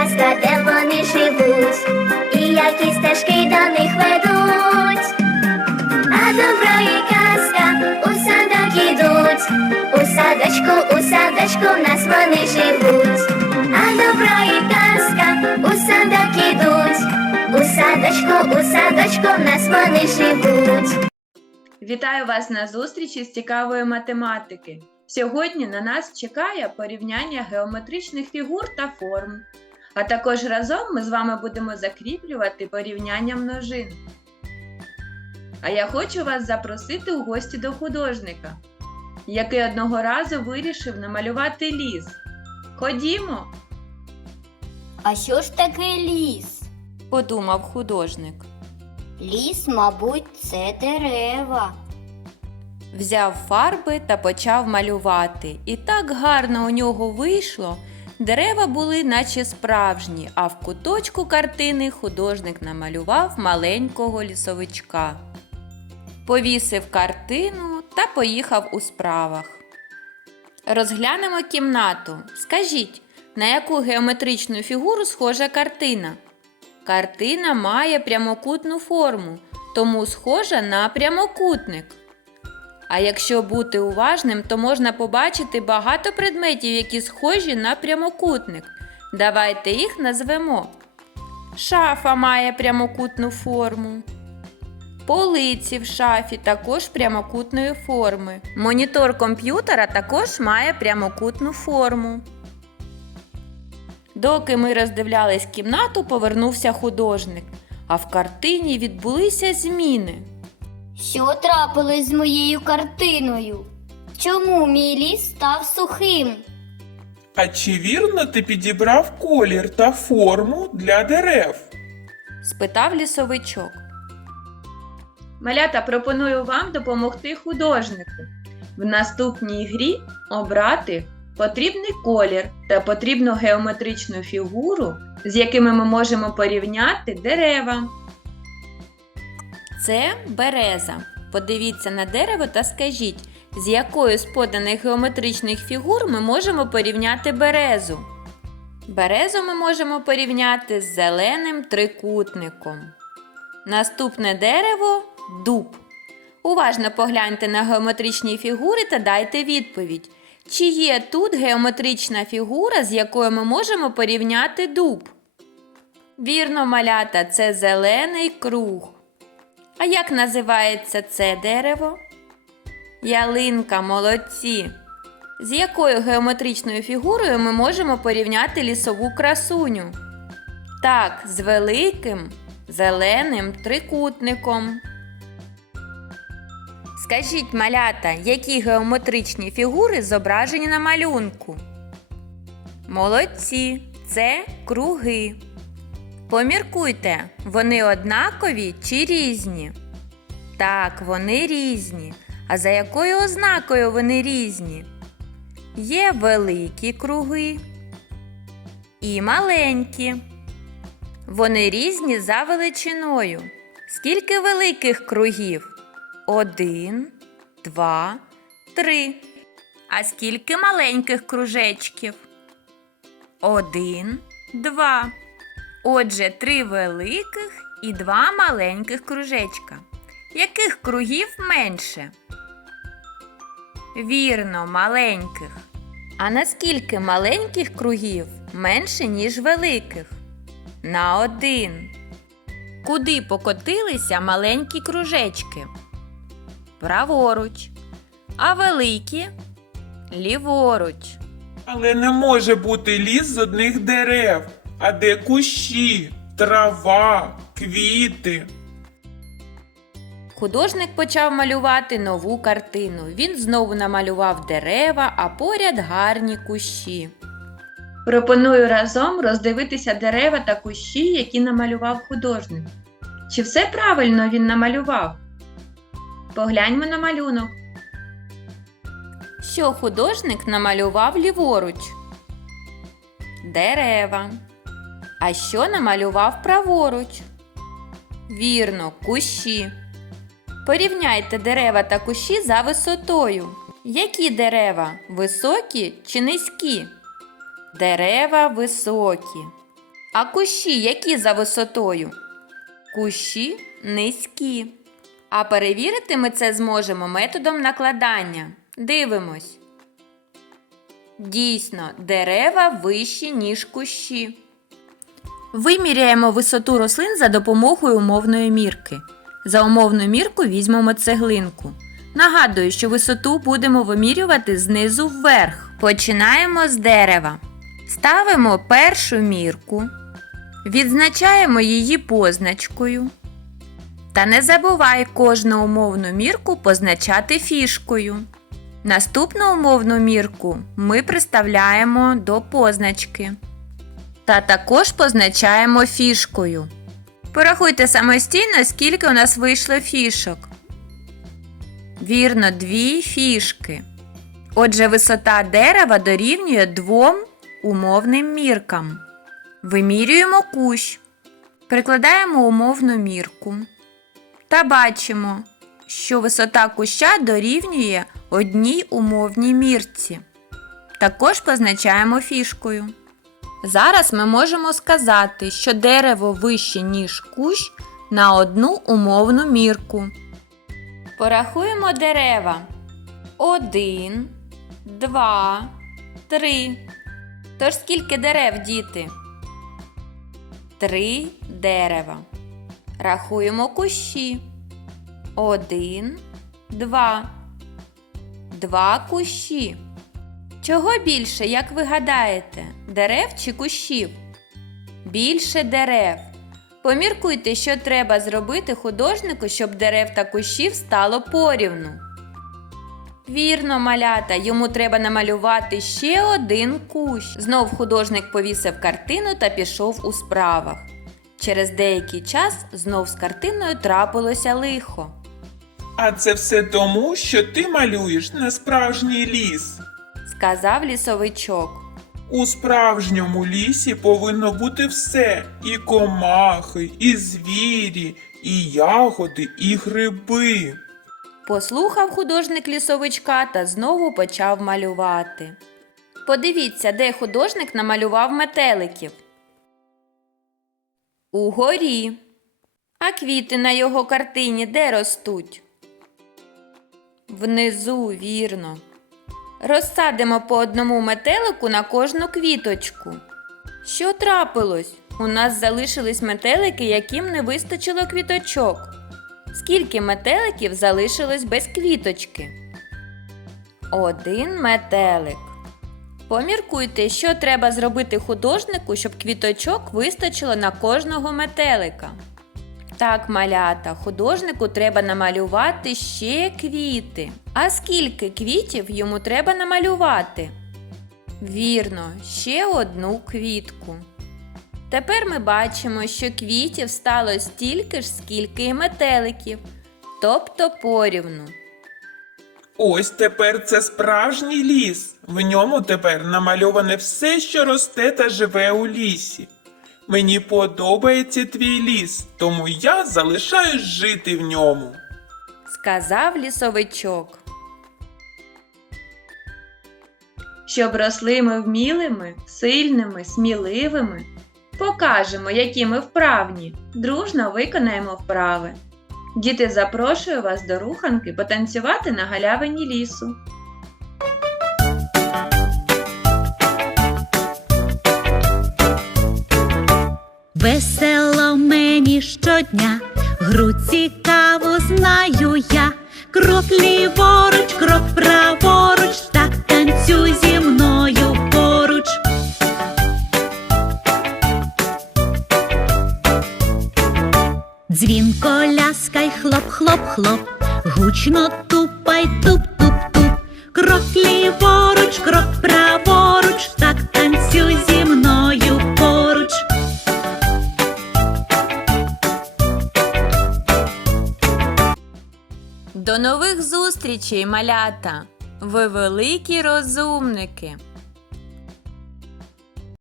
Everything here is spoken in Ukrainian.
казка, де вони живуть, і які стежки до них ведуть. А добра і казка у садок ідуть, у садочку, у садочку в нас вони живуть. А добра і казка у садок ідуть, у садочку, у садочку в нас вони живуть. Вітаю вас на зустрічі з цікавої математики. Сьогодні на нас чекає порівняння геометричних фігур та форм. А також разом ми з вами будемо закріплювати порівняння множин. А я хочу вас запросити у гості до художника, який одного разу вирішив намалювати ліс. Ходімо, А що ж таке ліс? подумав художник. Ліс, мабуть, це дерева. Взяв фарби та почав малювати. І так гарно у нього вийшло. Дерева були, наче справжні, а в куточку картини художник намалював маленького лісовичка. Повісив картину та поїхав у справах. Розглянемо кімнату. Скажіть, на яку геометричну фігуру схожа картина? Картина має прямокутну форму, тому схожа на прямокутник. А якщо бути уважним, то можна побачити багато предметів, які схожі на прямокутник. Давайте їх назвемо. Шафа має прямокутну форму. Полиці в шафі також прямокутної форми. Монітор комп'ютера також має прямокутну форму. Доки ми роздивлялись кімнату, повернувся художник, а в картині відбулися зміни. Що трапилось з моєю картиною? Чому мій ліс став сухим? А чи вірно ти підібрав колір та форму для дерев? спитав лісовичок. Малята пропоную вам допомогти художнику. В наступній грі обрати потрібний колір та потрібну геометричну фігуру, з якими ми можемо порівняти дерева. Це береза. Подивіться на дерево та скажіть, з якою з поданих геометричних фігур ми можемо порівняти березу. Березу ми можемо порівняти з зеленим трикутником. Наступне дерево дуб. Уважно погляньте на геометричні фігури та дайте відповідь. Чи є тут геометрична фігура, з якою ми можемо порівняти дуб? Вірно, малята, це зелений круг. А як називається це дерево? Ялинка, молодці. З якою геометричною фігурою ми можемо порівняти лісову красуню? Так, з великим зеленим трикутником. Скажіть, малята, які геометричні фігури зображені на малюнку? Молодці, це круги. Поміркуйте, вони однакові чи різні? Так, вони різні. А за якою ознакою вони різні? Є великі круги і маленькі. Вони різні за величиною. Скільки великих кругів? Один, два, три. А скільки маленьких кружечків? Один, два. Отже, три великих і два маленьких кружечка. Яких кругів менше? Вірно, маленьких. А наскільки маленьких кругів менше, ніж великих? На один. Куди покотилися маленькі кружечки? Праворуч. А великі? Ліворуч. Але не може бути ліс з одних дерев, а де кущі, трава, квіти. Художник почав малювати нову картину. Він знову намалював дерева, а поряд гарні кущі. Пропоную разом роздивитися дерева та кущі, які намалював художник. Чи все правильно він намалював? Погляньмо на малюнок. Що художник намалював ліворуч? Дерева. А що намалював праворуч? Вірно, кущі. Порівняйте дерева та кущі за висотою. Які дерева? Високі чи низькі? Дерева високі. А кущі які за висотою? Кущі низькі. А перевірити ми це зможемо методом накладання. Дивимось. Дійсно, дерева вищі, ніж кущі. Виміряємо висоту рослин за допомогою умовної мірки. За умовну мірку візьмемо цеглинку. Нагадую, що висоту будемо вимірювати знизу вверх. Починаємо з дерева. Ставимо першу мірку. Відзначаємо її позначкою. Та не забувай кожну умовну мірку позначати фішкою. Наступну умовну мірку ми приставляємо до позначки. Та також позначаємо фішкою. Порахуйте самостійно, скільки у нас вийшло фішок. Вірно, дві фішки. Отже, висота дерева дорівнює двом умовним міркам. Вимірюємо кущ. Прикладаємо умовну мірку. Та бачимо, що висота куща дорівнює одній умовній мірці. Також позначаємо фішкою. Зараз ми можемо сказати, що дерево вище, ніж кущ на одну умовну мірку. Порахуємо дерева. Один, два, три. Тож скільки дерев, діти? Три дерева. Рахуємо кущі. Один, два. Два кущі. Чого більше, як ви гадаєте, дерев чи кущів? Більше дерев. Поміркуйте, що треба зробити художнику, щоб дерев та кущів стало порівну. Вірно, малята, йому треба намалювати ще один кущ. Знов художник повісив картину та пішов у справах. Через деякий час знов з картиною трапилося лихо. А це все тому, що ти малюєш на справжній ліс. Сказав лісовичок. У справжньому лісі повинно бути все: і комахи, і звірі, і ягоди, і гриби. Послухав художник лісовичка та знову почав малювати. Подивіться, де художник намалював метеликів. Угорі. А квіти на його картині де ростуть? Внизу, вірно. Розсадимо по одному метелику на кожну квіточку. Що трапилось? У нас залишились метелики, яким не вистачило квіточок. Скільки метеликів залишилось без квіточки? Один метелик. Поміркуйте, що треба зробити художнику, щоб квіточок вистачило на кожного метелика. Так, малята, художнику треба намалювати ще квіти. А скільки квітів йому треба намалювати? Вірно, ще одну квітку. Тепер ми бачимо, що квітів стало стільки ж, скільки і метеликів, тобто порівну. Ось тепер це справжній ліс. В ньому тепер намальоване все, що росте та живе у лісі. Мені подобається твій ліс, тому я залишаюсь жити в ньому. сказав лісовичок. Щоб росли ми вмілими, сильними, сміливими, покажемо, які ми вправні, дружно виконаємо вправи. Діти, запрошую вас до руханки потанцювати на галявині лісу. Весело мені щодня, гру цікаву знаю я. Крок ліворуч, крок праворуч, так танцюй зі мною поруч. Дзвінко ляскай, хлоп, хлоп, хлоп, гучно зустрічей, малята! Ви великі розумники!